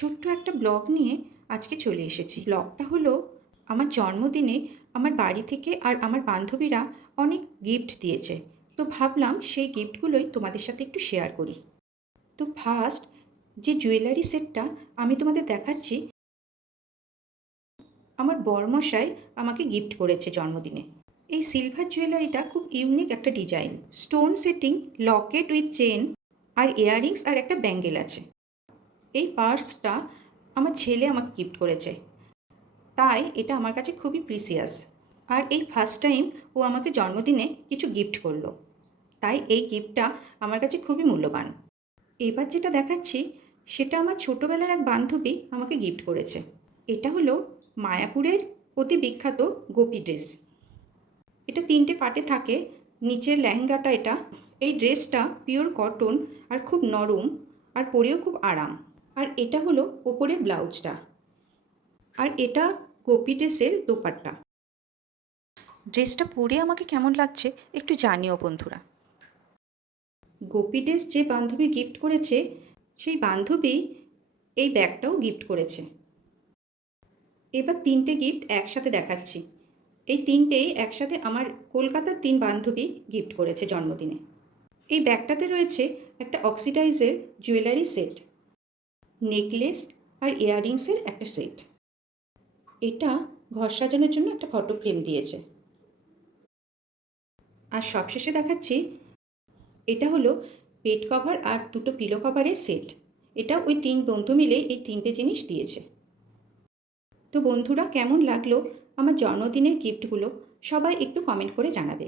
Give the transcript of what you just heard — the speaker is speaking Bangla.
ছোট্ট একটা ব্লগ নিয়ে আজকে চলে এসেছি। ব্লগটা হলো, আমার জন্মদিনে আমার বাড়ি থেকে আর আমার বান্ধবীরা অনেক গিফট দিয়েছে। তো ভাবলাম সেই গিফটগুলোই তোমাদের সাথে একটু শেয়ার করি। তো ফার্স্ট যে জুয়েলারি সেটটা আমি তোমাদের দেখাচ্ছি, আমার বরমশাই আমাকে গিফট করেছে জন্মদিনে। এই সিলভার জুয়েলারিটা খুব ইউনিক একটা design stone setting locket with chain R earrings আর একটা ব্যাঙ্গেল আছে। এই পার্সটা আমার ছেলে আমাকে গিফট করেছে। তাই এটা আমার কাছে খুবই প্রিসিয়াস আর এই ফার্স্ট টাইম ও আমাকে জন্মদিনে কিছু গিফট করল। তাই এই গিফটটা আমার কাছে খুবই মূল্যবান। এবার যেটা দেখাচ্ছি, সেটা আমার ছোটোবেলার এক বান্ধবী আমাকে গিফট করেছে। এটা হলো মায়াপুরের অতি বিখ্যাত গোপী ড্রেস এটা তিনটে পার্টে থাকে, নিচের লেহেঙ্গাটা এটা। এই ড্রেসটা পিওর কটন আর খুব নরম আর পরেও খুব আরাম। আর এটা হলো ওপরের ব্লাউজটা। আর এটা গোপী ড্রেসের দোপাট্টা। ড্রেসটা পরে আমাকে কেমন লাগছে একটু জানিও বন্ধুরা। গোপী ড্রেস যে বান্ধবী গিফট করেছে সেই বান্ধবী এই ব্যাগটাও গিফট করেছে। এবার তিনটে গিফট একসাথে দেখাচ্ছি। এই তিনটেই একসাথে আমার কলকাতার তিন বান্ধবী গিফট করেছে জন্মদিনে। এই ব্যাগটাতে রয়েছে একটা অক্সিডাইজের জুয়েলারি সেট নেকলেস আর ইয়াররিংসের একটা সেট। এটা ঘর সাজানোর জন্য একটা ফটো ফ্রেম দিয়েছে। আর সবশেষে দেখাচ্ছি, এটা হলো বেড কভার আর দুটো পিলো কভারের সেট। এটা ওই তিন বন্ধু মিলে এই তিনটে জিনিস দিয়েছে। তো বন্ধুরা, কেমন লাগল আমার জন্মদিনের গিফটগুলো সবাই একটু কমেন্ট করে জানাবে।